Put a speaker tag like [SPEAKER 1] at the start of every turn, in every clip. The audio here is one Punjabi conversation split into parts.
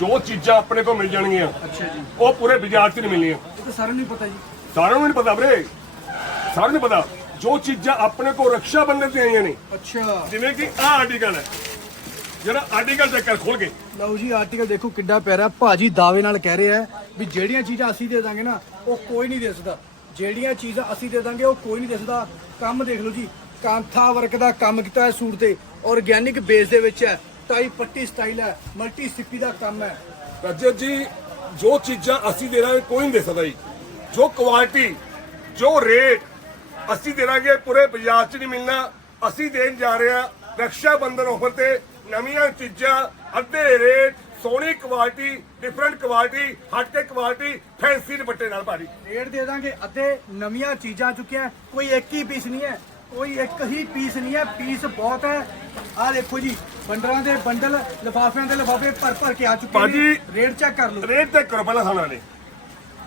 [SPEAKER 1] ਜੋ ਚੀਜ਼ਾਂ ਆਪਣੇ ਕੋਲ ਮਿਲ ਜਾਣਗੀਆਂ
[SPEAKER 2] ਅੱਛਾ ਜੀ।
[SPEAKER 1] ਉਹ ਪੂਰੇ ਬਾਜ਼ਾਰ 'ਚ ਨਹੀਂ ਮਿਲਣੀਆਂ।
[SPEAKER 2] ਇਹ ਤਾਂ ਸਾਰਿਆਂ ਨੂੰ ਪਤਾ ਜੀ।
[SPEAKER 1] ਸਾਰਿਆਂ ਨੂੰ ਨਹੀਂ ਪਤਾ ਵੀਰੇ। ਸਾਰਿਆਂ ਨੂੰ ਪਤਾ। ਜੋ ਚੀਜ਼ਾਂ ਆਪਣੇ ਕੋਲ ਰੱਖਿਆ ਬੰਦੇ ਤੇ ਆਈਆਂ ਨੇ।
[SPEAKER 2] ਅੱਛਾ।
[SPEAKER 1] ਜਿਵੇਂ ਕਿ ਆਹ ਆਰਟੀਕਲ ਹੈ। ਜਿਹੜਾ ਆਰਟੀਕਲ ਚੈੱਕ ਕਰ ਖੋਲ ਕੇ।
[SPEAKER 2] ਲਓ ਜੀ ਆਰਟੀਕਲ ਦੇਖੋ ਕਿੱਡਾ ਪਿਆਰਾ। ਭਾਜੀ ਦਾਅਵੇ ਨਾਲ ਕਹਿ ਰਹੇ ਵੀ ਜਿਹੜੀਆਂ ਚੀਜ਼ਾਂ ਅਸੀਂ ਦੇ ਦਾਂਗੇ ਨਾ ਉਹ ਕੋਈ ਨਹੀਂ ਦੇ ਸਕਦਾ। ਜਿਹੜੀਆਂ ਚੀਜ਼ਾਂ ਅਸੀਂ ਦੇ ਦਾਂਗੇ ਉਹ ਕੋਈ ਨਹੀਂ ਦੇ ਸਕਦਾ। ਕੰਮ ਦੇਖ ਲਓ ਜੀ। ਕਾਂਥਾ ਵਰਕ ਦਾ ਕੰਮ ਕੀਤਾ ਹੈ ਸੂਟ ਤੇ। ਆਰਗੇਨਿਕ ਬੇਸ ਦੇ ਵਿੱਚ ਹੈ। ਟਾਈ ਪੱਟੀ ਸਟਾਈਲ ਹੈ ਮਲਟੀ ਸਿੱਪੀ ਦਾ ਕੰਮ ਹੈ।
[SPEAKER 1] ਰੱਜਤ ਜੀ ਜੋ ਚੀਜ਼ਾਂ ਅਸੀਂ ਦੇ ਰਹੇ ਕੋਈ ਨਹੀਂ ਦੇ ਸਕਦਾ ਜੀ। ਜੋ ਕੁਆਲਿਟੀ ਜੋ ਰੇਟ ਅਸੀਂ ਦੇ ਰਾਂਗੇ ਪੂਰੇ ਬਾਜ਼ਾਰ 'ਚ ਨਹੀਂ ਮਿਲਣਾ। ਅਸੀਂ ਦੇਣ ਜਾ ਰਹੇ ਹਾਂ ਰਕਸ਼ਾ ਬੰਧਨ ਆਫਰ ਤੇ। ਨਵੀਆਂ ਚੀਜ਼ਾਂ ਅੱਧੇ ਰੇਟ ਸੋਹਣੀ ਕੁਆਲਿਟੀ ਡਿਫਰੈਂਟ ਕੁਆਲਿਟੀ ਹਟ ਕੇ ਕੁਆਲਿਟੀ ਫੈਂਸੀ ਦੁਪੱਟੇ ਨਾਲ ਭਾਰੀ
[SPEAKER 2] ਰੇਟ ਦੇ ਦਾਂਗੇ ਅੱਧੇ ਨਵੀਆਂ ਚੀਜ਼ਾਂ ਚੁੱਕੀਆਂ ਕੋਈ ਇੱਕ ਹੀ ਪੀਸ ਨਹੀਂ ਹੈ ਕੋਈ ਇੱਕ ਹੀ ਪੀਸ ਨਹੀਂ ਹੈ। ਪੀਸ ਬਹੁਤ ਹੈ। ਆਹ ਦੇਖੋ ਜੀ ਬੰਡਲਾਂ ਦੇ ਬੰਡਲ ਲਿਫਾਫਿਆਂ ਦੇ ਲਿਫਾਫੇ ਭਰ ਭਰ ਕੇ ਆ ਚੁੱਕੇ
[SPEAKER 1] ਭਾਜੀ,
[SPEAKER 2] ਰੇਟ ਚੈੱਕ ਕਰ ਲਓ।
[SPEAKER 1] ਰੇਟ ਤੇ ਕਰੋ ਪਹਿਲਾਂ ਸਾਨੂੰ ਵਾਲੇ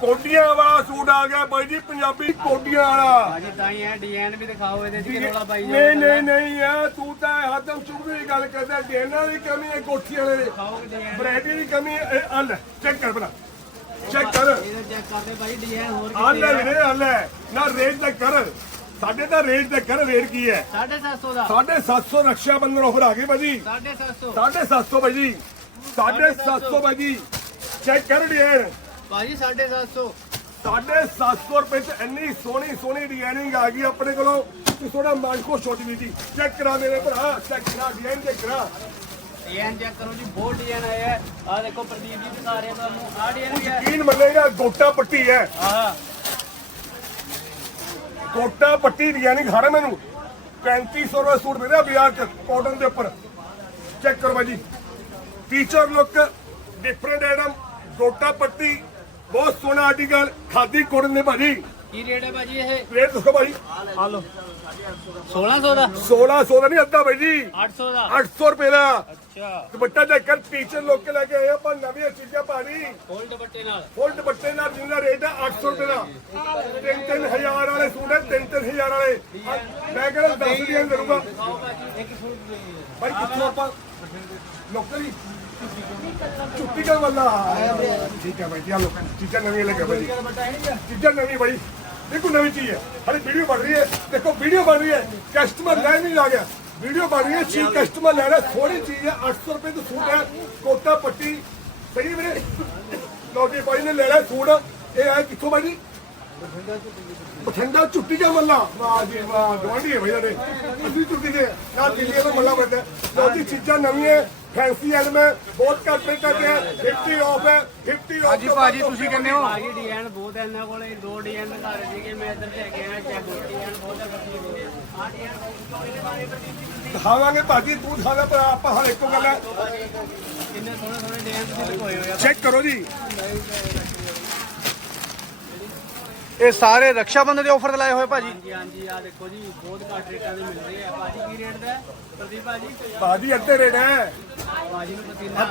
[SPEAKER 1] ਕੋਡੀਆਂ ਵਾਲਾ ਸੂਟ ਆ ਗਿਆ ਬਾਈ ਜੀ ਪੰਜਾਬੀ ਕੋਡੀਆਂ ਵਾਲਾ।
[SPEAKER 3] ਭਾਜੀ ਤਾਂ ਹੀ ਹੈ ਡਿਜ਼ਾਈਨ ਵੀ ਦਿਖਾਓ ਇਹਦੇ ਚ ਕਿ ਰੋਲਾ ਪਾਈ
[SPEAKER 1] ਨਹੀਂ ਨਹੀਂ ਨਹੀਂ ਆ ਤੂੰ ਤਾਂ ਹੱਥੋਂ ਚੁੱਕਦੀ ਦੀ ਗੱਲ ਕਰਦਾ ਡੇਨਾਂ ਦੀ ਕਮੀ ਹੈ ਕੋਠੀ ਵਾਲੇ ਦੇ।
[SPEAKER 3] ਦਿਖਾਓ ਡਿਜ਼ਾਈਨ
[SPEAKER 1] ਵੈਰਾਈਟੀ ਦੀ ਕਮੀ ਹੈ ਇਹ ਅੱਲ ਚੈੱਕ ਕਰ ਬਣਾ ਚੈੱਕ ਕਰ।
[SPEAKER 3] ਇਹਦੇ ਚੈੱਕ ਕਰਦੇ ਭਾਈ ਡਿਜ਼ਾਈਨ ਹੋਰ
[SPEAKER 1] ਅੱਲ
[SPEAKER 3] ਕਿਤੇ
[SPEAKER 1] ਵੀਰੇ ਅੱਲ ਹੈ। ਨਾ ਰੇਟ ਤੇ ਕਰ। ਸਾਡੇ ਤਾਂ ਰੇਟ ਤੇ ਕਰ ਰੇਟ ਕੀ ਹੈ?
[SPEAKER 3] 750 ਦਾ।
[SPEAKER 1] 750 ਰਕਸ਼ਾ ਬੰਧਨ ਆਫਰ ਆ ਗਈ ਭਾਜੀ।
[SPEAKER 3] 750
[SPEAKER 1] 750 ਭਾਜੀ। 750 ਭਾਜੀ। ਚੈੱਕ ਕਰ ਡਿਜ਼ਾਈਨ
[SPEAKER 3] ਭਾਜੀ 750
[SPEAKER 1] ਸਾਢੇ 700 ਰੁਪਏ ਚ ਇੰਨੀ ਸੋਹਣੀ ਸੋਹਣੀ ਡਿਜ਼ਾਈਨਿੰਗ ਆ ਗਈ ਆਪਣੇ ਕੋਲੋਂ। ਕਿ ਥੋੜਾ ਮਨ ਕੋ ਛੋਟੀ ਵੀ ਜੀ। ਚੈੱਕ ਕਰਾ ਮੇਰੇ ਭਰਾ ਚੈੱਕ ਕਰਾ ਡਿਜ਼ਾਈਨ ਚੈੱਕ ਕਰਾ।
[SPEAKER 3] ਡਿਜ਼ਾਈਨ ਚੈੱਕ ਕਰੋ ਜੀ ਬਹੁਤ ਡਿਜ਼ਾਈਨ ਆਇਆ ਹੈ। ਆ ਦੇਖੋ ਪ੍ਰਦੀਪ ਜੀ ਦਿਖਾ ਰਹੇ ਤੁਹਾਨੂੰ। ਆ ਡਿਜ਼ਾਈਨ ਵੀ ਹੈ।
[SPEAKER 1] ਯਕੀਨ ਮੰਨੇਗਾ ਗੋਟਾ ਪੱਟੀ ਹੈ।
[SPEAKER 3] ਆਹ।
[SPEAKER 1] ਗੋਟਾ ਪੱਟੀ ਡਿਜ਼ਾਈਨਿੰਗ ਹਰ ਮੈਨੂੰ। 3500 ਰੁਪਏ ਸੂਟ ਮਿਲਿਆ ਬਾਜ਼ਾਰ ਚ ਕਾਟਨ ਦੇ ਉੱਪਰ। ਚੈੱਕ ਕਰੋ ਭਾਜੀ ਟੀਚਰ ਲੁੱਕ ਡਿਫਰੈਂਟ ਆਈਟਮ ਗੋਟਾ ਪੱਟੀ, ਬਹੁਤ ਸੋਹਣਾ ਆਰਟੀਕਲ ਖਾਦੀ ਕੋਟਨ ਦੇ ਭਾਜੀ
[SPEAKER 3] ਕੀ ਰੇਟ ਹੈ ਭਾਜੀ ਇਹ?
[SPEAKER 1] ਰੇਟ ਦੱਸੋ ਭਾਜੀ।
[SPEAKER 3] ਆ ਲਓ 1600 ਦਾ?
[SPEAKER 1] 1600 ਦਾ ਨਹੀਂ ਅੱਧਾ ਭਾਈ ਜੀ।
[SPEAKER 3] 800 ਦਾ?
[SPEAKER 1] 800 ਰੁਪਏ ਦਾ।
[SPEAKER 3] ਅੱਛਾ।
[SPEAKER 1] ਦੁਪੱਟਾ ਚੈੱਕ ਕਰ ਟੀਚਰ ਲੋਕ ਕੇ ਲੈ ਕੇ ਆਏ ਆਪਾਂ ਨਵੀਆਂ ਚੀਜ਼ਾਂ ਭਾਜੀ
[SPEAKER 3] ਫੁੱਲ ਦੁਪੱਟੇ ਨਾਲ?
[SPEAKER 1] ਫੁੱਲ ਦੁਪੱਟੇ ਨਾਲ ਜਿੰਨਾ ਰੇਟ ਹੈ 800 ਰੁਪਏ ਦਾ। ਤਿੰਨ ਤਿੰਨ ਹਜ਼ਾਰ ਵਾਲੇ ਸੂਟ ਹੈ ਤਿੰਨ ਤਿੰਨ ਹਜ਼ਾਰ ਵਾਲੇ। ਮੈਂ ਕਹਿੰਦਾ 10 ਦੀਆਂ ਕਰੂੰਗਾ
[SPEAKER 3] ਇੱਕ ਸੂਟ ਦੇ
[SPEAKER 1] ਭਾਈ ਕਿੱਥੋਂ ਆਪਾਂ ਲੋਕਲੀ ਚੁੱਟੀ ਕਰ ਵੱਲਾ ਠੀਕ ਹੈ ਭਾਈ ਜੀ ਆ ਲੋ ਚੀਜ਼ਾਂ ਨਵੀਆਂ ਲੱਗਾ ਭਾਈ। ਚੀਜ਼ਾਂ ਨਵੀਂ ਭਾਈ। ਦੇਖੋ ਨਵੀਂ ਚੀਜ਼ ਹੈ। ਹਲੇ ਵੀਡੀਓ ਬਣ ਰਹੀ ਹੈ। ਦੇਖੋ ਵੀਡੀਓ ਬਣ ਰਹੀ ਹੈ। ਕਸਟਮਰ ਲੈ ਨਹੀਂ ਆ ਗਿਆ। ਵੀਡੀਓ ਬਣ ਰਹੀ ਹੈ। ਚੀਜ਼ ਕਸਟਮਰ ਲੈ ਰਿਹਾ। ਥੋੜੀ ਚੀਜ਼ ਹੈ। 800 ਰੁਪਏ ਦਾ ਸੂਟ ਹੈ। ਕੋਟਾ ਪੱਟੀ। ਸਹੀ ਵੀਰੇ? ਲੋ ਜੀ ਨੇ, ਲੈ ਲਿਆ ਸੂਟ। ਇਹ ਹੈ ਕਿੱਥੋਂ ਭਾਈ ਜੀ? ਬਠਿੰਡਾ ਚੁੱਟੀ ਦਾ ਮੱਲਾ। ਵਾਹ ਜੀ ਵਾਹ। ਗਵਾਂਢੀ ਹੈ ਭਈਆ ਨੇ ਅਸੀਂ ਚੁੱਟੀ ਦੇ। ਨਾਲ ਦਿੱਲੀ ਦਾ ਮੱਲਾ ਬੰਦਾ ਲੋ ਚੀਜ਼ਾਂ ਨਵੀਆਂ ਫੈਂਸੀ ਐਲਮ ਹੈ ਬਹੁਤ ਘੱਟ ਰੇਟ ਤੇ ਹੈ 50 ਆਫ ਹੈ 50 ਆਫ
[SPEAKER 2] ਹਾਂਜੀ ਭਾਜੀ, ਤੁਸੀਂ ਕਹਿੰਦੇ ਹੋ?
[SPEAKER 3] ਭਾਜੀ ਡਿਜ਼ਾਈਨ ਬਹੁਤ ਹੈ ਇਹਨਾਂ ਕੋਲੇ ਦੋ ਡਿਜ਼ਾਈਨ ਦਿਖਾ ਰਹੇ ਸੀਗੇ ਮੈਂ ਇੱਧਰ ਲੈ ਕੇ ਆਇਆ ਚੈੱਕ ਡਿਜ਼ਾਈਨ ਬਹੁਤ ਹੈ ਆ ਡਿਜ਼ਾਈਨ
[SPEAKER 1] ਦਿਖਾਵਾਂਗੇ ਭਾਜੀ ਤੂੰ ਦਿਖਾਣਾ ਪਰ ਆਪਾਂ ਹਰ ਇੱਕੋ ਗੱਲ ਹੈ।
[SPEAKER 3] ਕਿੰਨੇ ਸੋਹਣੇ ਸੋਹਣੇ ਡਿਜ਼ਾਈਨ ਤੁਸੀਂ ਲਗਾਏ ਹੋਏ ਆ।
[SPEAKER 1] ਚੈੱਕ ਕਰੋ ਜੀ।
[SPEAKER 2] ਇਹ ਸਾਰੇ ਰਕਸ਼ਾ ਬੰਧਨ ਦੇ ਆਫਰ ਤੇ ਲਾਏ ਹੋਏ ਭਾਜੀ?
[SPEAKER 3] ਹਾਂਜੀ ਹਾਂਜੀ ਆ ਦੇਖੋ ਜੀ ਬਹੁਤ ਘੱਟ ਰੇਟਾਂ ਦੇ ਮਿਲ ਰਹੇ ਆ। ਭਾਜੀ ਕੀ ਰੇਟ ਦਾ ਹੈ? ਪ੍ਰਦੀਪ ਭਾਜੀ?
[SPEAKER 1] ਭਾਜੀ ਅੱਧੇ ਰੇਟ ਹੈ।
[SPEAKER 3] ਆ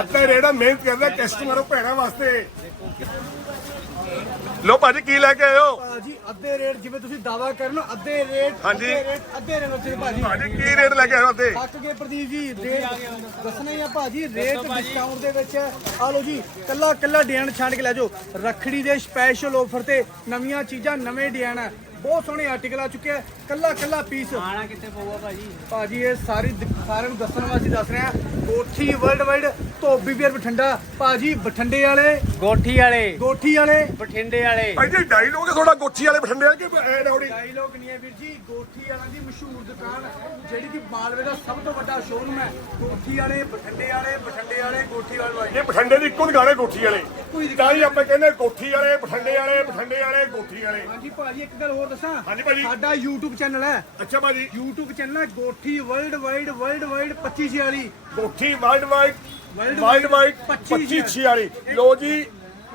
[SPEAKER 1] ਅੱਧੇ ਰੇਟ ਹੈ ਮਿਹਨਤ ਕਰਦਾ ਕਸਟਮਰ ਭੈਣਾਂ ਵਾਸਤੇ। ਲੋ ਭਾਜੀ ਕੀ ਲੈ ਕੇ ਆਏ ਹੋ
[SPEAKER 2] ਭਾਜੀ ਅੱਧੇ ਰੇਟ ਜਿਵੇਂ ਤੁਸੀਂ ਦਾਵਾ ਕਰਨਾ ਅੱਧੇ ਰੇਟ
[SPEAKER 1] ਹਾਂਜੀ।
[SPEAKER 2] ਅੱਧੇ ਰੇਟ ਅੱਧੇ ਰੇਟ ਉੱਤੇ ਭਾਜੀ।
[SPEAKER 1] ਭਾਜੀ ਕੀ ਰੇਟ ਲੈ ਕੇ ਆਏ ਹੋ ਅੱਧੇ?
[SPEAKER 2] ਥੱਕ ਗਏ ਪ੍ਰਦੀਪ ਜੀ ਰੇਟ ਦੱਸਣਾ ਹੀ ਆ ਭਾਜੀ ਰੇਟ ਡਿਸਕਾਊਂਟ ਦੇ ਵਿੱਚ ਹੈ। ਆ ਲਓ ਜੀ ਕੱਲਾ ਕੱਲਾ ਡਿਜ਼ਾਈਨ ਛਾਂਟ ਕੇ ਲੈ ਜਾਓ। ਰੱਖੜੀ ਦੇ ਸਪੈਸ਼ਲ ਆਫਰ ਤੇ ਨਵੀਆਂ ਚੀਜ਼ਾਂ ਨਵੇਂ ਡਿਜ਼ਾਈਨ ਹੈ ਬਹੁਤ ਸੋਹਣੇ ਆਰਟੀਕਲ ਆ ਚੁੱਕੇ ਆ। ਕੱਲਾ ਕੱਲਾ ਪੀਸ
[SPEAKER 3] ਆਣਾ ਕਿੱਥੇ ਪਊਗਾ ਭਾਜੀ?
[SPEAKER 2] ਭਾਜੀ ਇਹ ਸਾਰੀ ਸਾਰਿਆਂ ਨੂੰ ਦੱਸਣ ਵਾਸਤੇ ਦੱਸ ਰਿਹਾ। ਕੋਠੀ ਵਰਲਡ ਵਾਈਡ ਧੋਬੀ ਵੀਰ ਬਠਿੰਡਾ ਭਾਜੀ ਬਠਿੰਡੇ ਵਾਲੇ।
[SPEAKER 3] ਗੋਠੀ ਵਾਲੇ।
[SPEAKER 2] ਗੋਠੀ ਵਾਲੇ।
[SPEAKER 3] ਬਠਿੰਡੇ ਵਾਲੇ।
[SPEAKER 1] ਭਾਈ ਜੀ ਡਾਇਲੋਗ ਹੈ ਤੁਹਾਡਾ ਗੋਚੀ ਵਾਲੇ ਬਠਿੰਡੇ ਵਾਲੇ ਕਿ ਐ ਡੌੜੀ
[SPEAKER 2] ਡਾਇਲੋਗ ਨਹੀਂ ਹੈ ਵੀਰ ਜੀ ਗੋਠੀ ਵਾਲਿਆਂ ਦੀ ਮਸ਼ਹੂਰ ਦੁਕਾਨ ਜਿਹੜੀ ਕਿ ਮਾਲਵੇ ਦਾ ਸਭ ਤੋਂ ਵੱਡਾ ਸ਼ੋਰੂਮ ਹੈ। ਗੋਠੀ ਵਾਲੇ ਬਠਿੰਡੇ ਵਾਲੇ ਬਠਿੰਡੇ ਵਾਲੇ ਗੋਠੀ ਵਾਲੇ
[SPEAKER 1] ਇਹ ਬਠਿੰਡੇ ਦੀ ਇੱਕੋ ਦੁਕਾਨ ਹੈ ਗੋਠੀ ਵਾਲੇ। ਤਾਂ ਹੀ ਆਪਾਂ ਕਹਿੰਦੇ ਗੋਠੀ ਵਾਲੇ ਬਠਿੰਡੇ ਵਾਲੇ ਬਠਿੰਡੇ ਵਾਲੇ ਗੋਠੀ ਵਾਲੇ।
[SPEAKER 2] ਹਾਂਜੀ ਭਾਜੀ ਇੱਕ ਗੱਲ ਹੋਰ ਦੱਸਾਂ।
[SPEAKER 1] ਹਾਂਜੀ ਭਾਜੀ।
[SPEAKER 2] ਸਾਡਾ YouTube ਚੈਨਲ ਹੈ।
[SPEAKER 1] ਅੱਛਾ ਭਾਜੀ।
[SPEAKER 2] YouTube ਚੈਨਲ ਹੈ Gothi world wide world wide 2546
[SPEAKER 1] Gothi world wide world wide
[SPEAKER 2] wide
[SPEAKER 1] 2546 ਲੋ ਜੀ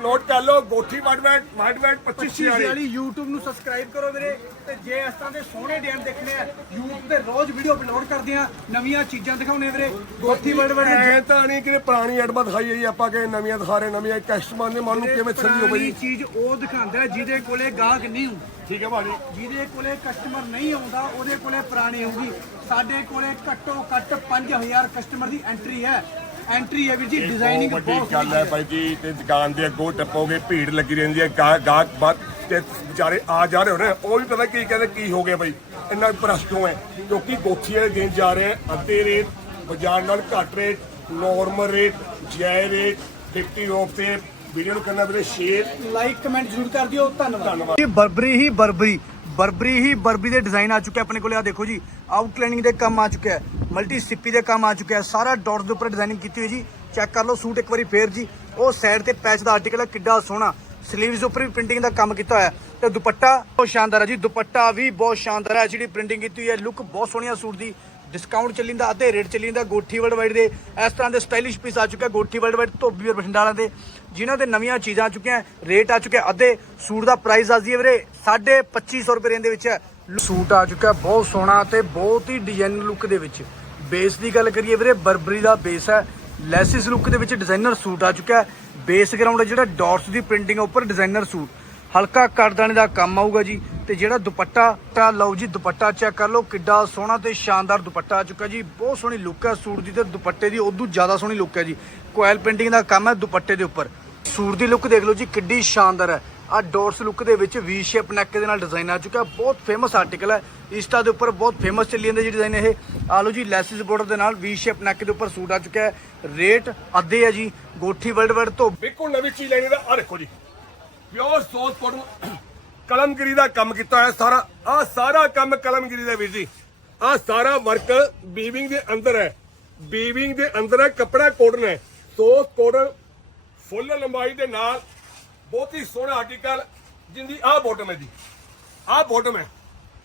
[SPEAKER 1] ਨੋਟ ਕਰ ਲਓ Gothi world wide world wide 2546
[SPEAKER 2] 2546 YouTube ਨੂੰ ਸਬਸਕ੍ਰਾਈਬ ਕਰੋ ਵੀਰੇ। ਤੇ ਜੇ ਇਸ ਤਰ੍ਹਾਂ ਦੇ ਸੋਹਣੇ ਡਿਜ਼ਾਈਨ ਦੇਖਣੇ ਆ YouTube ਤੇ ਰੋਜ਼ ਵੀਡੀਓ ਅਪਲੋਡ ਕਰਦੇ ਆ ਨਵੀਆਂ ਚੀਜ਼ਾਂ ਦਿਖਾਉਣੇ ਵੀਰੇ। ਗੋਠੀ ਵਰਲਡ ਵਾਈਡ
[SPEAKER 1] ਐ ਤਾਂ ਨਹੀਂ ਕਿ ਪੁਰਾਣੀ ਐਡਮਾ ਦਿਖਾਈ ਜਾਈ ਆਪਾਂ ਕਿ ਨਵੀਆਂ ਦਿਖਾ ਰਹੇ ਨਵੀਆਂ ਕਸਟਮਰ ਦੇ ਮਨ ਨੂੰ ਕਿਵੇਂ ਤਸੱਲੀ ਹੋ ਬਈ
[SPEAKER 2] ਚੀਜ਼ ਉਹ ਦਿਖਾਉਂਦਾ ਜਿਹਦੇ ਕੋਲੇ ਗਾਹਕ ਨਹੀਂ ਹੁੰਦਾ।
[SPEAKER 1] ਠੀਕ ਹੈ ਭਾਜੀ।
[SPEAKER 2] ਜਿਹਦੇ ਕੋਲੇ ਕਸਟਮਰ ਨਹੀਂ ਆਉਂਦਾ ਉਹਦੇ ਕੋਲੇ ਪੁਰਾਣੀ ਹੋਊਗੀ ਸਾਡੇ ਕੋਲੇ ਘੱਟੋ ਘੱਟ 5000 ਕਸਟਮਰ ਦੀ ਐਂਟਰੀ ਹੈ। ਐਂਟਰੀ ਹੈ ਵੀਰ ਜੀ ਡਿਜ਼ਾਈਨਿੰਗ
[SPEAKER 1] ਬਹੁਤ ਵੱਡੀ ਗੱਲ ਹੈ ਭਾਈ ਜੀ ਤੇ ਦੁਕਾਨ ਦੇ ਅੱਗੋਂ ਟੱਪੋਗੇ ਭੀੜ ਲੱਗੀ ਰਹਿੰਦੀ ਹੈ ਗਾਹਕ ਬਾਅਦ ਤੇ ਵਿਚਾਰੇ ਆ ਜਾ ਰਹੇ ਹੋਣੇ ਉਹ ਵੀ ਪਤਾ ਕੀ ਕਹਿੰਦੇ ਕੀ ਹੋ ਗਿਆ ਭਾਈ ਇੰਨਾ ਪ੍ਰਸ਼ ਕਿਉਂ ਹੈ ਕਿਉਂਕਿ ਗੋਠੀਆਂ ਦੇ ਦੇਣ ਜਾ ਰਹੇ ਆ ਅੱਧੇ ਰੇਟ ਬਾਜ਼ਾਰ ਨਾਲ ਘੱਟ ਰੇਟ ਨੋਰਮਲ ਰੇਟ ਜੈ ਰੇਟ 50 ਆਫ ਤੇ ਵੀਡੀਓ ਨੂੰ ਕਰਨਾ ਵੀਰੇ ਸ਼ੇਅਰ
[SPEAKER 2] ਲਾਈਕ ਕਮੈਂਟ ਜ਼ਰੂਰ ਕਰ ਦਿਓ। ਧੰਨਵਾਦ।
[SPEAKER 1] ਧੰਨਵਾਦ।
[SPEAKER 2] ਇਹ ਬਰਬਰੀ ਹੀ ਬਰਬਰੀ ਬਰਬਰੀ ਹੀ ਬਰਬਰੀ ਦੇ ਡਿਜ਼ਾਈਨ ਆ ਚੁੱਕੇ ਆਪਣੇ ਕੋਲੇ ਆ ਦੇਖੋ ਜੀ ਆਊਟਲਾਈਨਿੰਗ ਦੇ ਕੰਮ ਆ ਚੁੱਕਿਆ ਹੈ ਮਲਟੀ ਸਿੱਪੀ ਦੇ ਕੰਮ ਆ ਚੁੱਕਿਆ ਹੈ ਸਾਰਾ ਡਾਟਸ ਦੇ ਉੱਪਰ ਡਿਜ਼ਾਈਨਿੰਗ ਕੀਤੀ ਹੋਈ ਜੀ ਚੈੱਕ ਕਰ ਲਓ ਸੂਟ ਇੱਕ ਵਾਰੀ ਫੇਰ ਜੀ ਉਹ ਸਾਈਡ ਤੇ ਪੈਚ ਦਾ ਆਰਟੀਕਲ ਹੈ ਕਿੱਡਾ ਸੋਹਣਾ। ਸਲੀਵਸ ਉੱਪਰ ਵੀ ਪ੍ਰਿੰਟਿੰਗ ਦਾ ਕੰਮ ਕੀਤਾ ਹੋਇਆ। ਹੈ ਤੇ ਦੁਪੱਟਾ ਬਹੁਤ ਸ਼ਾਨਦਾਰ ਹੈ ਜੀ। ਦੁਪੱਟਾ ਵੀ ਬਹੁਤ ਸ਼ਾਨਦਾਰ ਹੈ। ਜਿਹੜੀ ਪ੍ਰਿੰਟਿੰਗ ਕੀਤੀ ਹੋਈ ਹੈ ਲੁੱਕ ਬਹੁਤ ਸੋਹਣੀ ਹੈ ਸੂਟ ਦੀ। ਡਿਸਕਾਊਂਟ ਚੱਲਿੰਦਾ ਅੱਧੇ ਰੇਟ ਚੱਲਿੰਦਾ ਗੋਠੀ ਵਰਲਡ ਵਾਈਡ ਦੇ। ਇਸ ਤਰ੍ਹਾਂ ਦੇ ਸਟਾਈਲਿਸ਼ ਪੀਸ ਆ ਚੁੱਕੇ ਗੋਠੀ ਵਰਲਡ ਵਾਈਡ ਧੋਬੀ ਔਰ ਬਠਿੰਡਾ ਵਾਲਿਆਂ ਦੇ। ਜਿਨ੍ਹਾਂ ਦੇ ਨਵੀਆਂ ਚੀਜ਼ਾਂ ਆ ਚੁੱਕੀਆਂ ਰੇਟ ਆ ਚੁੱਕਿਆ ਅੱਧੇ ਸੂਟ ਦਾ ਪ੍ਰਾਈਸ ਆ ਜੀ ਵੀਰੇ 2500 ਰੁਪਏ ਰੇਂਜ ਦੇ ਵਿੱਚ ਹੈ। ਸੂਟ ਆ ਚੁੱਕਾ ਬਹੁਤ ਸੋਹਣਾ ਤੇ ਬਹੁਤ ਹੀ ਡਿਜ਼ਾਈਨਰ ਲੁੱਕ ਦੇ ਵਿੱਚ। ਬੇਸ ਦੀ ਗੱਲ ਕਰੀਏ ਵੀਰੇ, ਬਰਬਰੀ ਦਾ ਬੇਸ ਹੈ। ਲੈਸਿਸ ਲੁੱਕ ਦੇ ਵਿੱਚ ਡਿਜ਼ਾਈਨਰ ਸੂਟ ਆ ਚੁੱਕਾ ਬੇਸ ਗਰਾਊਂਡ ਜਿਹੜਾ ਡਾਟਸ ਦੀ ਪ੍ਰਿੰਟਿੰਗ ਉੱਪਰ ਡਿਜ਼ਾਈਨਰ ਸੂਟ। ਹਲਕਾ ਕਰਦਾਣੇ ਦਾ ਕੰਮ ਆਊਗਾ ਜੀ ਤੇ ਜਿਹੜਾ ਦੁਪੱਟਾ ਤਾਂ ਲਓ ਜੀ, ਦੁਪੱਟਾ ਚੈੱਕ ਕਰ ਲਓ, ਕਿੱਡਾ ਸੋਹਣਾ ਤੇ ਸ਼ਾਨਦਾਰ ਦੁਪੱਟਾ ਆ ਚੁੱਕਾ ਜੀ, ਬਹੁਤ ਸੋਹਣੀ ਲੁੱਕ ਹੈ ਸੂਟ ਦੀ ਤੇ ਦੁਪੱਟੇ ਦੀ, ਉਦੋਂ ਜ਼ਿਆਦਾ ਸੋਹਣੀ ਲੁੱਕ ਹੈ ਜੀ। ਕੋਇਲ ਪ੍ਰਿੰਟਿੰਗ ਦਾ ਕੰਮ ਹੈ ਦੁਪੱਟੇ ਦੇ ਉੱਪਰ। ਸੂਟ ਦੀ ਲੁੱਕ ਦੇਖ ਲਓ ਜੀ, ਕਿੱਡੀ ਸ਼ਾਨਦਾਰ ਹੈ। ਆ ਡੋਟਸ ਲੁੱਕ ਦੇ ਵਿੱਚ ਵੀ ਸ਼ੇਪ ਨੈਕ ਦੇ ਨਾਲ ਡਿਜ਼ਾਈਨ ਆ ਚੁੱਕਾ। ਬਹੁਤ ਫੇਮਸ ਆਰਟੀਕਲ ਹੈ। ਇੰਸਟਾ ਦੇ ਉੱਪਰ ਬਹੁਤ ਫੇਮਸ ਚੱਲੀ ਜਾਂਦਾ ਜੀ ਡਿਜ਼ਾਈਨ ਇਹ। ਆ ਲਓ ਜੀ, ਲੈਸਿਸ ਬਾਰਡਰ ਦੇ ਨਾਲ ਵੀ ਸ਼ੇਪ ਨੈਕ ਦੇ ਉੱਪਰ ਸੂਟ ਆ ਚੁੱਕਾ ਹੈ। ਰੇਟ ਅੱਧੇ ਹੈ ਜੀ। ਗੋਠੀ ਵਰਲਡ ਵਾਈਡ ਤੋਂ
[SPEAKER 1] ਬਿਲਕੁਲ ਨਵੀਂ ਚੀਜ਼ ਲੈਣੀ ਦਾ ਆ ਦੇਖੋ ਜੀ। ਪਿਓਰ ਸੋਸ ਕੋਟਨ ਕਲਮਗਰੀ ਦਾ ਕੰਮ ਕੀਤਾ ਹੈ ਸਾਰਾ। ਆ ਸਾਰਾ ਕੰਮ ਕਲਮਗਰੀ ਦਾ ਵੀਰ ਜੀ। ਆ ਸਾਰਾ ਵਰਕ ਵੀਵਿੰਗ ਦੇ ਅੰਦਰ ਹੈ। ਵੀਵਿੰਗ ਦੇ ਅੰਦਰ ਹੈ। ਕੱਪੜਾ ਕੋਟਨ ਹੈ। ਸੋਸ ਕੋਟਨ ਫੁੱਲ ਲੰਬਾਈ ਦੇ ਨਾਲ ਬਹੁਤ ਹੀ ਸੋਹਣਾ ਆਰਟੀਕਲ ਜਿੰਦੀ ਆ ਬੋਟਮ ਹੈ ਜੀ। ਆ ਬੋਟਮ ਹੈ।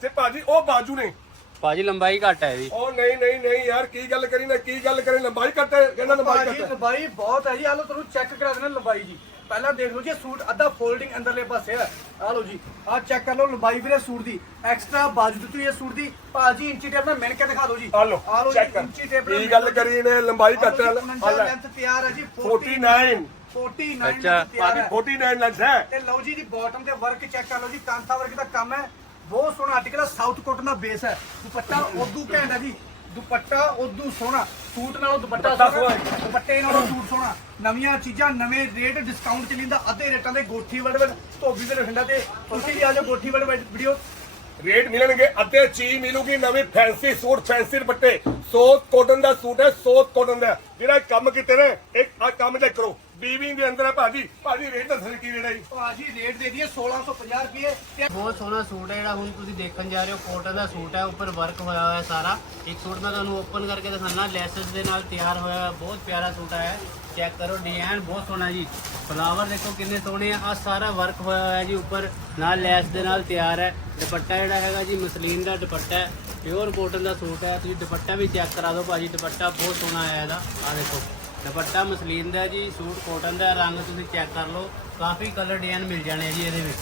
[SPEAKER 1] ਤੇ ਭਾਜੀ ਉਹ ਬਾਜੂ ਨੇ।
[SPEAKER 3] ਭਾਜੀ ਲੰਬਾਈ ਘੱਟ ਹੈ ਜੀ।
[SPEAKER 1] ਉਹ ਨਹੀਂ ਨਹੀਂ ਨਹੀਂ ਯਾਰ ਕੀ ਗੱਲ ਕਰੀ ਨਾ ਕੀ ਗੱਲ ਕਰੇ ਲੰਬਾਈ ਘੱਟ ਹੈ ਕਹਿੰਦਾ ਲੰਬਾਈ
[SPEAKER 2] ਭਾਜੀ
[SPEAKER 1] ਘੱਟ ਹੈ।
[SPEAKER 2] ਲੰਬਾਈ ਬਹੁਤ ਹੈ ਜੀ ਆ ਲਓ ਤੁਹਾਨੂੰ ਚੈੱਕ ਕਰਾ ਦੇਣਾ ਲੰਬਾਈ ਜੀ। ਪਹਿਲਾਂ ਦੇਖ ਲਓ ਜੀ ਸੂਟ ਅੱਧਾ ਫੋਲਡਿੰਗ ਅੰਦਰਲੇ ਪਾਸੇ ਹੈ। ਆ ਲਓ ਜੀ ਆ ਚੈੱਕ ਕਰ ਲਓ ਲੰਬਾਈ ਵੀਰੇ ਸੂਟ ਦੀ। ਐਕਸਟਰਾ ਬਾਜੂ ਦਿੱਤੀ ਹੋਈ ਹੈ ਸੂਟ ਦੀ। ਭਾਜੀ ਇੰਚੀ ਟੇਪ ਨਾਲ ਮਿਣ ਕੇ ਦਿਖਾ ਦਿਓ ਜੀ।
[SPEAKER 1] ਆ ਲਓ
[SPEAKER 2] ਆ ਲਓ ਜੀ,
[SPEAKER 1] ਚੈੱਕ ਕਰ।
[SPEAKER 2] ਇੰਚੀ ਟੇਪ ਨਾਲ
[SPEAKER 1] ਕੀ ਗੱਲ। ਕਰੀ ਨੇ ਲੰਬਾਈ ਘੱਟ ਹੈ।
[SPEAKER 2] ਆ
[SPEAKER 1] ਆ ਲੈ।
[SPEAKER 2] ਲੈਂਥ ਤਿਆਰ ਹੈ ਜੀ
[SPEAKER 1] 49
[SPEAKER 2] 49
[SPEAKER 3] ਅੱਛਾ,
[SPEAKER 2] ਲੈਂਥ ਤਿਆਰ ਹੈ।
[SPEAKER 1] 49 ਲੈਂਸ ਹੈ।
[SPEAKER 2] ਤੇ ਲਓ ਜੀ ਦੀ ਬਾਟਮ ਤੇ ਵਰਕ ਚੈੱਕ ਕਰ ਲਓ ਜੀ ਕਾਂਥਾ ਵਰਕ ਦਾ ਕੰਮ ਹੈ। ਬਹੁਤ ਸੋਹਣਾ ਆਰਟੀਕਲ ਹੈ ਸਾਊਥ ਕੋਟਨ ਦਾ ਬੇਸ ਹੈ। ਦੁਪੱਟਾ ਉਦੋਂ ਘੈਂਟ ਹੈ ਜੀ। ਦੁਪੱਟਾ ਉਦੋਂ ਸੋਹਣਾ। ਸੂਟ ਨਾਲੋਂ ਦੁਪੱਟਾ
[SPEAKER 1] ਦੁਪੱਟਾ
[SPEAKER 2] ਸੋਹਣਾ
[SPEAKER 1] ਸੋਹਣਾ
[SPEAKER 2] ਦੁਪੱਟੇ ਨਾਲੋਂ ਸੂਟ ਸੋਹਣਾ। ਨਵੀਆਂ ਚੀਜ਼ਾਂ ਨਵੇਂ ਰੇਟ ਡਿਸਕਾਊਂਟ ਚ ਲਿੰਦਾ ਅੱਧੇ ਰੇਟਾਂ ਦੇ ਗੋਠੀ ਵੜ ਵੜ ਧੋਬੀ ਦੇ ਰਖੰਡਾ ਤੇ ਤੁਸੀਂ ਵੀ ਆ ਜਾਓ ਗੋਠੀ ਵੜ ਵੜ ਵੀਡੀਓ
[SPEAKER 1] ਰੇਟ ਮਿਲਣਗੇ ਅੱਧੇ ਚੀਜ਼ ਮਿਲੂਗੀ ਨਵੇਂ ਫੈਂਸੀ ਸੂਟ ਫੈਂਸੀ ਦੁਪੱਟੇ। ਸੋਤ ਕੋਟਨ ਦਾ ਸੂਟ ਹੈ ਸੋਤ ਕੋਟਨ ਦਾ। ਜਿਹੜਾ ਇਹ ਕੰਮ ਕੀਤੇ ਨੇ ਇੱਕ ਆ ਕੰਮ ਚੈੱਕ ਕਰੋ। ਵੀਵਿੰਗ ਦੇ ਅੰਦਰ ਹੈ ਭਾਜੀ। ਭਾਜੀ ਰੇਟ ਦੱਸਣ ਕੀ ਰੇਟ ਹੈ ਜੀ?
[SPEAKER 2] ਭਾਜੀ ਰੇਟ ਦੇ ਦਈਏ 1650 ਰੁਪਏ। ਤੇ
[SPEAKER 3] ਬਹੁਤ ਸੋਹਣਾ ਸੂਟ ਹੈ ਜਿਹੜਾ ਹੁਣ ਤੁਸੀਂ ਦੇਖਣ ਜਾ ਰਹੇ ਹੋ ਕੋਟਨ ਦਾ ਸੂਟ ਹੈ ਉੱਪਰ ਵਰਕ ਹੋਇਆ ਹੋਇਆ ਸਾਰਾ। ਇੱਕ ਸੂਟ ਮੈਂ ਤੁਹਾਨੂੰ ਓਪਨ ਕਰਕੇ ਦਿਖਾਣਾ ਲੈਸਸ ਦੇ ਨਾਲ ਤਿਆਰ ਹੋਇਆ ਹੋਇਆ ਬਹੁਤ ਪਿਆਰਾ ਸੂਟ ਹੈ। ਚੈੱਕ ਕਰੋ ਡਿਜ਼ਾਈਨ ਬਹੁਤ ਸੋਹਣਾ ਜੀ। ਫਲਾਵਰ ਦੇਖੋ ਕਿੰਨੇ ਸੋਹਣੇ ਆ ਆ ਸਾਰਾ ਵਰਕ ਹੋਇਆ ਹੋਇਆ ਜੀ ਉੱਪਰ ਨਾਲ ਲੈਸ ਦੇ ਨਾਲ ਤਿਆਰ ਹੈ। ਦੁਪੱਟਾ ਜਿਹੜਾ ਹੈਗਾ ਜੀ ਮਸਲੀਨ ਦਾ ਦੁਪੱਟਾ ਹੈ। ਪਿਓਰ ਕੋਟਨ ਦਾ ਸੂਟ ਹੈ, ਤੁਸੀਂ ਦੁਪੱਟਾ ਵੀ ਚੈੱਕ ਕਰਾ ਦਿਓ ਭਾਜੀ, ਦੁਪੱਟਾ ਬਹੁਤ ਸੋਹਣਾ ਆਇਆ ਇਹਦਾ। ਆ ਦੇਖੋ, ਦੁਪੱਟਾ ਮਸਲੀਨ ਦਾ ਜੀ, ਸੂਟ ਕੋਟਨ ਦਾ ਰੰਗ ਤੁਸੀਂ ਚੈੱਕ ਕਰ ਲਓ, ਕਾਫੀ ਕਲਰ ਡਿਜ਼ਾਈਨ ਮਿਲ ਜਾਣੇ ਜੀ ਇਹਦੇ ਵਿੱਚ।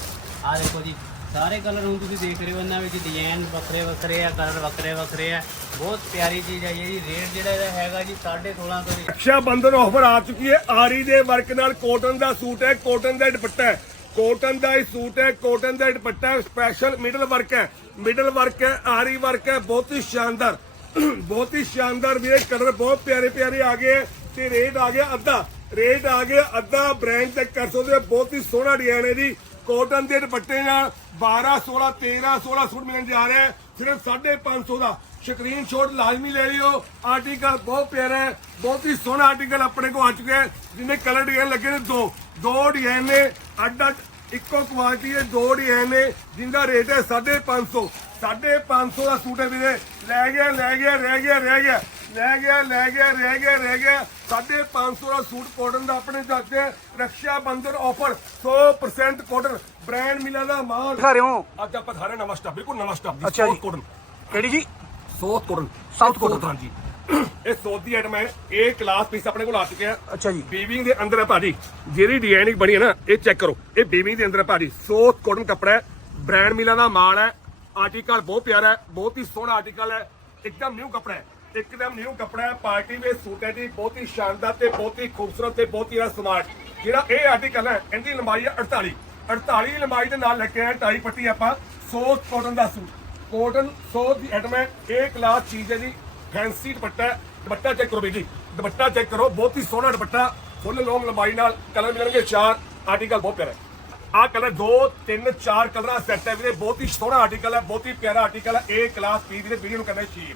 [SPEAKER 3] ਆ ਦੇਖੋ ਜੀ, ਸਾਰੇ ਕਲਰ ਹੁਣ ਤੁਸੀਂ ਦੇਖ ਰਹੇ ਹੋ ਇਹਨਾਂ ਵਿੱਚ ਡਿਜ਼ਾਈਨ ਵੱਖਰੇ ਵੱਖਰੇ ਆ ਕਲਰ ਵੱਖਰੇ ਵੱਖਰੇ ਆ। ਬਹੁਤ ਪਿਆਰੀ ਚੀਜ਼ ਹੈ ਜੀ ਰੇਟ ਜਿਹੜਾ ਇਹਦਾ ਹੈਗਾ ਜੀ 16.5 ਤੋਂ ਜੀ।
[SPEAKER 1] ਰਕਸ਼ਾ ਬੰਧਨ ਆਫਰ ਆ ਚੁੱਕੀ ਹੈ, ਆਰੀ ਦੇ ਵਰਕ ਨਾਲ ਕੋਟਨ ਦਾ ਸੂਟ ਹੈ ਕੋਟਨ ਦਾ ਦੁਪੱਟਾ ਹੈ। ਕੋਟਨ ਦਾ ਹੀ ਸੂਟ ਹੈ ਕੋਟਨ ਦਾ ਦੁਪੱਟਾ ਸਪੈਸ਼ਲ ਮਿਡਲ ਵਰਕ ਹੈ। ਮਿਡਲ ਵਰਕ ਹੈ, ਆਰੀ ਵਰਕ ਹੈ, ਬਹੁਤ ਹੀ ਸ਼ਾਨਦਾਰ। ਬਹੁਤ ਹੀ ਸ਼ਾਨਦਾਰ ਵੀਰੇ ਕਲਰ ਬਹੁਤ ਪਿਆਰੇ ਪਿਆਰੇ ਆ ਗਏ ਤੇ ਰੇਟ ਆ ਗਿਆ ਅੱਧਾ। ਰੇਟ ਆ ਗਿਆ ਅੱਧਾ ਬ੍ਰਾਂਡ ਚੈੱਕ ਕਰ ਸਕਦੇ ਹੋ, ਬਹੁਤ ਹੀ ਸੋਹਣਾ ਡਿਜ਼ਾਈਨ ਹੈ ਜੀ। ਕੋਟਨ ਦੇ ਦੁਪੱਟੇ ਨਾਲ 12 16 13 16 ਸੂਟ ਮਿਲਣ ਜਾ ਰਿਹਾ ਹੈ। ਸਿਰਫ 550 ਦਾ। ਸਕਰੀਨਸ਼ਾਟ ਲਾਜ਼ਮੀ ਲੈ ਲਿਓ। ਆਰਟੀਕਲ ਬਹੁਤ ਪਿਆਰਾ ਹੈ। ਬਹੁਤ ਹੀ ਸੋਹਣਾ ਆਰਟੀਕਲ ਆਪਣੇ ਕੋਲ ਆ ਚੁੱਕਿਆ ਹੈ। ਜਿਹਨੇ ਕਲਰ ਡਿਜ਼ਾਈਨ ਲੱਗੇ ਨੇ ਦੋ। ਦੋ ਡਿਜ਼ਾਈਨ ਨੇ। ਅੱਡ ਅੱਡ ਇੱਕੋ ਕੁਆਲਿਟੀ ਦੇ ਦੋ ਡਿਜ਼ਾਈਨ ਨੇ, ਜਿੰਦਾ ਰੇਟ ਹੈ 550 550 ਦਾ ਸੂਟ ਹੈ ਵੀਰੇ। ਲੈ ਗਿਆ ਲੈ ਗਿਆ, ਰਹਿ ਗਿਆ ਰਹਿ ਗਿਆ। ਲੈ ਗਿਆ ਲੈ ਗਿਆ ਰਹਿ ਗਿਆ ਰਹਿ ਗਿਆ। 550 ਦਾ ਸੂਟ ਕੋਟਨ ਦਾ ਆਪਣੇ ਜਾਂਦੇ Raksha Bandhan offer 100% cotton brand ਮਿਲਾ ਦਾ ਮਾਲ।
[SPEAKER 2] ਦਿਖਾ ਰਹੇ ਹੋ।
[SPEAKER 1] ਅੱਜ ਆਪਾਂ ਖਾ ਰਹੇ ਨਵਾਂ ਸਟਾਫ ਬਿਲਕੁਲ ਨਵਾਂ ਸਟਾਫ
[SPEAKER 2] ਅੱਛਾ ਜੀ।
[SPEAKER 1] ਕੋਟਨ
[SPEAKER 2] ਕਿਹੜੀ ਜੀ?
[SPEAKER 1] South cotton
[SPEAKER 2] South cotton।
[SPEAKER 1] ਹਾਂਜੀ। ਇਹ ਸੌਥ ਦੀ ਆਈਟਮ ਹੈ ਇਹ ਕਲਾਸ ਪੀਸ ਆਪਣੇ ਕੋਲ ਆ ਚੁੱਕੇ ਆ।
[SPEAKER 2] ਅੱਛਾ ਜੀ।
[SPEAKER 1] ਵੀਵਿੰਗ ਦੇ ਅੰਦਰ ਹੈ ਭਾਜੀ ਜਿਹੜੀ ਡਿਜ਼ਾਈਨਿੰਗ ਬਣੀ ਹੈ ਨਾ ਇਹ ਚੈੱਕ ਕਰੋ। ਇਹ ਵੀਵਿੰਗ ਦੇ ਅੰਦਰ ਹੈ ਭਾਜੀ ਸੌਥ ਕੋਟਨ ਕੱਪੜਾ ਹੈ ਬ੍ਰਾਂਡ ਮਿਲਾ ਦਾ ਮਾਲ ਹੈ। ਆਰਟੀਕਲ ਬਹੁਤ ਪਿਆਰਾ ਹੈ ਬਹੁਤ ਹੀ ਸੋਹਣਾ ਆਰਟੀਕਲ ਹੈ ਇੱਕਦਮ ਨਿਊ ਕੱਪੜਾ ਹੈ। ਇੱਕਦਮ ਨਿਊ ਕੱਪੜਾ ਪਾਰਟੀ ਵੇ ਸੂਟ ਹੈ ਜੀ, ਬਹੁਤ ਹੀ ਸ਼ਾਨਦਾਰ ਤੇ ਬਹੁਤ ਹੀ ਖੂਬਸੂਰਤ ਤੇ ਬਹੁਤ ਹੀ ਸਮਾਰਟ ਜਿਹੜਾ ਇਹ ਆਰਟੀਕਲ ਹੈ, ਇਹਦੀ ਲੰਬਾਈ ਹੈ 48 48 ਲੰਬਾਈ ਦੇ ਨਾਲ ਲੈ ਕੇ ਟਾਈ ਪੱਟੀ ਆਪਾਂ ਸੌਥ ਕੋਟਨ ਦਾ ਸੂਟ। ਕੋਟਨ ਸੌਥ ਦੀ ਆਈਟਮ ਹੈ ਇਹ ਕਲਾਸ ਚੀਜ਼ ਹੈ ਜੀ ਫੈਂਸੀ ਦੁਪੱਟਾ ਦੁਪੱਟਾ ਚੈੱਕ ਕਰੋ ਬਈ ਦੁਪੱਟਾ ਚੈੱਕ ਕਰੋ, ਬਹੁਤ ਹੀ ਸੋਹਣਾ ਦੁਪੱਟਾ ਫੁੱਲ ਲੌਂਗ ਲੰਬਾਈ ਨਾਲ ਕਲਰ ਮਿਲਣਗੇ ਚਾਰ ਆਰਟੀਕਲ ਬਹੁਤ ਪਿਆਰਾ ਆ ਕਲਰ 2 3 4 ਕਲਰਾਂ ਸੈੱਟ ਹੈ ਵੀਰੇ, ਬਹੁਤ ਹੀ ਸੋਹਣਾ ਆਰਟੀਕਲ ਹੈ, ਬਹੁਤ ਹੀ ਪਿਆਰਾ ਆਰਟੀਕਲ ਹੈ ਏ ਕਲਾਸ ਪੀ ਵੀਰੇ, ਵੀਡੀਓ ਨੂੰ ਕਰਨਾ ਚਾਹੀਏ